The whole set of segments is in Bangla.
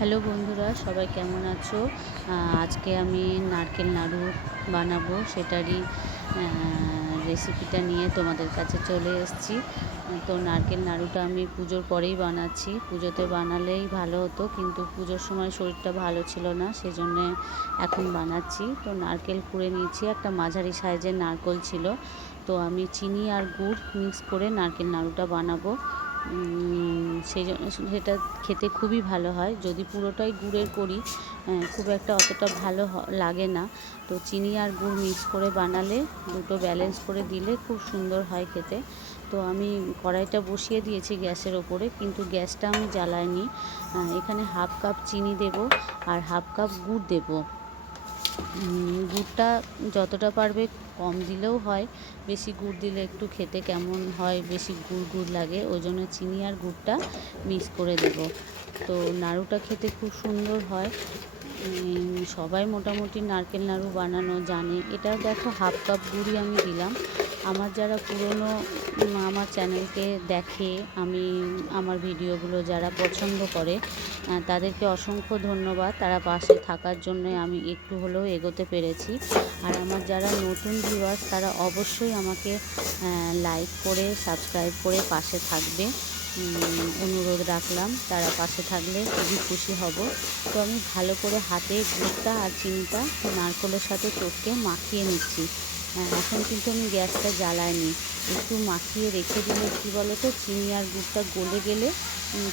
হ্যালো বন্ধুরা, সবাই কেমন আছো? আজকে আমি নারকেল নাড়ু বানাবো, সেটারই রেসিপিটা নিয়ে তোমাদের কাছে চলে এসেছি। তো নারকেল নাড়ুটা আমি পুজোর পরেই বানাচ্ছি। পুজোতে বানালেই ভালো হতো, কিন্তু পুজোর সময় শরীরটা ভালো ছিল না, সেজন্যে এখন বানাচ্ছি। তো নারকেল কুড়ে নিয়েছি, একটা মাঝারি সাইজের নারকেল ছিল। তো আমি চিনি আর গুড় মিক্স করে নারকেল নাড়ুটা বানাবো। সেই জন্য সেটা খেতে খুবই ভালো হয়। যদি পুরোটাই গুড়ের করি আহ, খুব একটা অতটা ভালো লাগে না। তো চিনি আর গুড় মিক্স করে বানালে দুটো ব্যালেন্স করে দিলে খুব সুন্দর হয় খেতে। তো আমি কড়াইটা বসিয়ে দিয়েছি গ্যাসের ওপরে কিন্তু গ্যাসটা আমি জ্বালাইনি। এখানে হাফ কাপ চিনি দেব আর হাফ কাপ গুড় দেবো। গুড়টা যতটা পারবে কম দিলেও হয়। বেশি গুড় দিলে একটু খেতে কেমন হয়, বেশি গুড় গুড় লাগে, ওই জন্য চিনি আর গুড়টা মিক্স করে দেব। তো নাড়ুটা খেতে খুব সুন্দর হয়। সবাই মোটামুটি নারকেল নাড়ু বানানো জানে। এটা দেখো হাফ কাপ গুড়ই আমি দিলাম। আমার যারা পুরনো আমার চ্যানেলকে দেখে, আমি আমার ভিডিওগুলো যারা পছন্দ করে তাদেরকে অসংখ্য ধন্যবাদ। তারা পাশে থাকার জন্য আমি একটু হলেও এগোতে পেরেছি। আর আমার যারা নতুন ভিউয়ার্স তারা অবশ্যই আমাকে লাইক করে সাবস্ক্রাইব করে পাশে থাকবে। অনুরোধ রাখলাম, তারা পাশে থাকলে খুবই খুশি হব। তো আমি ভালো করে হাতে গুড়টা আর চিনিটা নারকেলের সাথে চোখকে মাখিয়ে নিচ্ছি। হ্যাঁ, এখন কিন্তু আমি গ্যাসটা জ্বালাইনি। একটু মাখিয়ে রেখে দিলে কী বলো তো চিনি আর গুড়টা গলে গেলে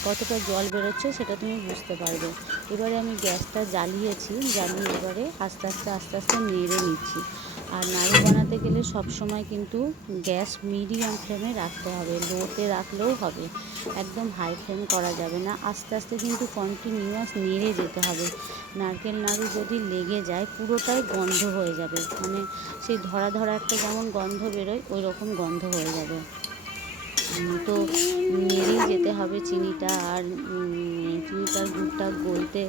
কতটা জল বেরোচ্ছে সেটা তুমি বুঝতে পারবে। এবারে আমি গ্যাসটা জ্বালিয়েছি জ্বালিয়ে এবারে আস্তে আস্তে আস্তে আস্তে নেড়ে নিচ্ছি। আর নাড়ু বানাতে গেলে সব সময় কিন্তু গ্যাস মিডিয়াম ফ্লেমে রাখতে হবে। লোতে রাখলেও হবে। একদম হাই ফ্লেম করা যাবে না। আস্তে আস্তে কিন্তু কন্টিনিউয়াস নেড়ে যেতে হবে। নারকেল নাড়ু যদি লেগে যায়, পুরোটাই গন্ধ হয়ে যাবে। মানে সেই ধরা ধরা একটা যেমন গন্ধ বেরোয়, ওই রকম গন্ধ হয়ে যাবে। তো নেড়েই যেতে হবে চিনিটা আর চিনিটার গুড়টা গলতে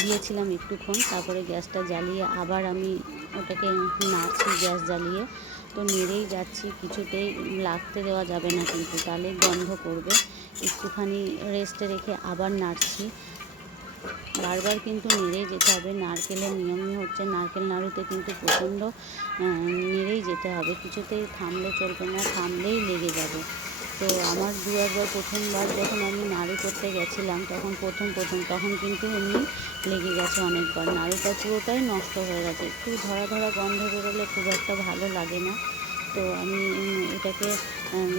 দিয়েছিলাম একটুক্ষণ, তারপরে গ্যাসটা জ্বালিয়ে আবার আমি ওটাকে নাড়ছি গ্যাস জ্বালিয়ে। তো নেড়েই যাচ্ছি, কিছুতেই লাগতে দেওয়া যাবে না কিন্তু, তাহলে গন্ধ করবে। একটুখানি রেস্টে রেখে আবার নাড়ছি। বারবার কিন্তু নেড়েই যেতে হবে, নারকেলের নিয়মই হচ্ছে নারকেল নাড়ুতে কিন্তু প্রচণ্ড নেড়েই যেতে হবে। কিছুতেই থামলে চলবে না, থামলেই লেগে যাবে। তো আমার দু একবার প্রথমবার যখন আমি নাড়ু করতে গেছিলাম, তখন প্রথম প্রথম, তখন কিন্তু এমনি লেগে গেছে অনেকবার। নাড়ুটা পুরোটাই নষ্ট হয়ে গেছে। একটু ধরা ধরা গন্ধ বেরোলে খুব একটা ভালো লাগে না। তো আমি এটাকে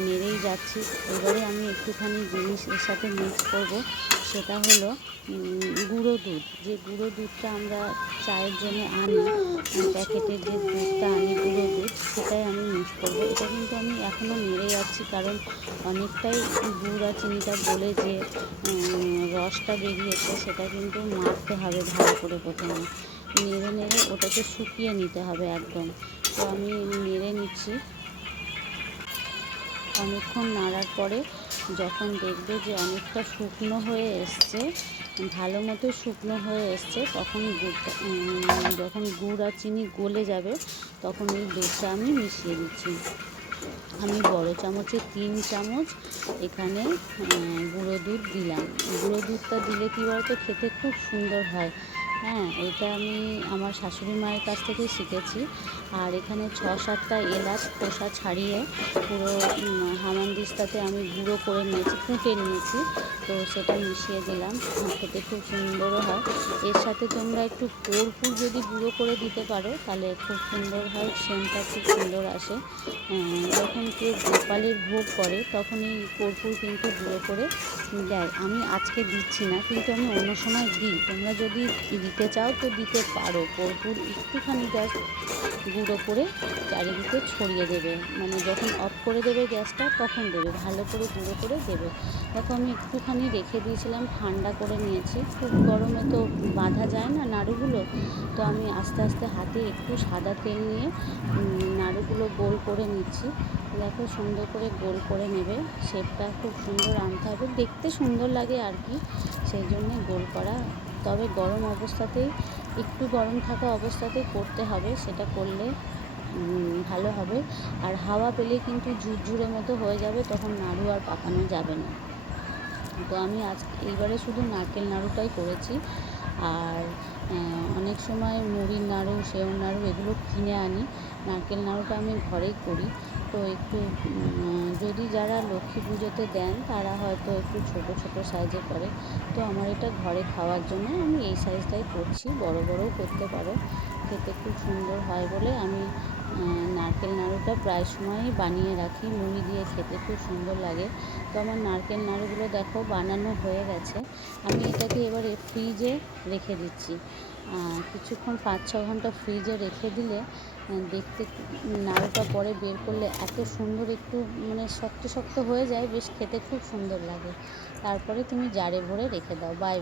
নেড়েই যাচ্ছি। এবারে আমি একটুখানি জিনিস এর সাথে মিক্স করব। সেটা হলো গুঁড়ো দুধ। যে গুঁড়ো দুধটা আমরা চায়ের জন্য আনি প্যাকেটের যে দুধটা আনি গুঁড়ো দুধ, সেটাই আমি মিক্স করব। এটা কিন্তু আমি এখনও নেড়ে যাচ্ছি, কারণ অনেকটাই গুড় চিনিটা বলে যে রসটা বেরিয়েছে, সেটা কিন্তু মারতে হবে ভালো করে প্রথমে। নেড়ে নেড়ে ওটাকে শুকিয়ে নিতে হবে একদম। তো আমি নেড়ে নিচ্ছি। অনেকক্ষণ নাড়ার পরে যখন দেখবে যে অনেকটা শুকনো হয়ে এসছে, ভালো মতো শুকনো হয়ে এসছে, তখন গুড়টা যখন গুড় আর চিনি গলে যাবে, তখন এই দুধটা আমি মিশিয়ে দিচ্ছি। আমি বড় চামচে তিন চামচ এখানে গুঁড়ো দুধ দিলাম। গুঁড়ো দুধটা দিলে কী বলতো, খেতে খুব সুন্দর হয়। হ্যাঁ এটা আমি আমার শাশুড়ি মায়ের কাছ থেকেই শিখেছি। আর এখানে ছ সাতটা এলাচ খোসা ছাড়িয়ে পুরো হামানদিস্তাতে আমি গুঁড়ো করে নিয়েছি কুটে নিয়েছি। তো সেটা মিশিয়ে দিলাম, খেতে খুব সুন্দরও হয়। এর সাথে তোমরা একটু কর্পূর যদি গুঁড়ো করে দিতে পারো, তাহলে খুব সুন্দর হয়, সেন্টটা খুব সুন্দর আসে। যখন কেউ গোপালের ভোগ করে তখন এই কর্পূর কিন্তু গুঁড়ো করে দেয়, আমি আজকে দিচ্ছি না, কিন্তু আমি অন্য সময় দিই। তোমরা যদি দিতে চাও তো দিতে পারো। কর্পূর একটুখানি গ্যাস গুঁড়ো করে চারিদিকে ছড়িয়ে দেবে। মানে যখন অফ করে দেবে গ্যাসটা, তখন দেবে। ভালো করে গুঁড়ো করে দেবে। দেখো আমি একটুখানি রেখে দিয়েছিলাম, ঠান্ডা করে নিয়েছি। খুব গরমে তো বাঁধা যায় না নাড়ুগুলো। তো আমি আস্তে আস্তে হাতে একটু সাদা তেল নিয়ে নাড়ুগুলো গোল করে নিচ্ছি। দেখো সুন্দর করে গোল করে নেবে। শেপটা খুব সুন্দর আনতে হবে। দেখতে সুন্দর লাগে আর কি, সেই জন্যে গোল করা। তবে গরম অবস্থাতেই, একটু গরম থাকা অবস্থাতেই করতে হবে। সেটা করলে ভালো হবে। আর হাওয়া পেলে কিন্তু ঝুরঝুরে মতো হয়ে যাবে, তখন নাড়ু আর পাকানো যাবে না। তো আমি আজ, এইবারে শুধু নারকেল নাড়ুটাই করেছি। আর অনেক সময় মুড়ির নাড়ু সেওর নাড়ু এগুলো কিনে আনি। নারকেল নাড়ুটা আমি ঘরেই করি। তো একটু যদি যারা লক্ষ্মী পুজোতে দেন, তারা হয়তো একটু ছোট ছোট সাইজে করে। তো আমার এটা ঘরে খাওয়ার জন্য আমি এই সাইজটাই করছি। বড়, বড়ও করতে পারো। খেতে খুব সুন্দর হয় বলে আমি নারকেল নাড়ুটা প্রায় সময়ই বানিয়ে রাখি। মুড়ি দিয়ে খেতে খুব সুন্দর লাগে। তো আমার নারকেল নাড়ুগুলো দেখো বানানো হয়ে গেছে। আমি এটাকে এবারে ফ্রিজে রেখে দিচ্ছি। কিছুক্ষণ পাঁচ ছ ঘণ্টা ফ্রিজে রেখে দিলে দেখতে নাড়ুটা পরে বের করলে এত সুন্দর একটু মানে শক্ত শক্ত হয়ে যায়, বেশ খেতে খুব সুন্দর লাগে। তারপরে তুমি জারে ভরে রেখে দাও। বাই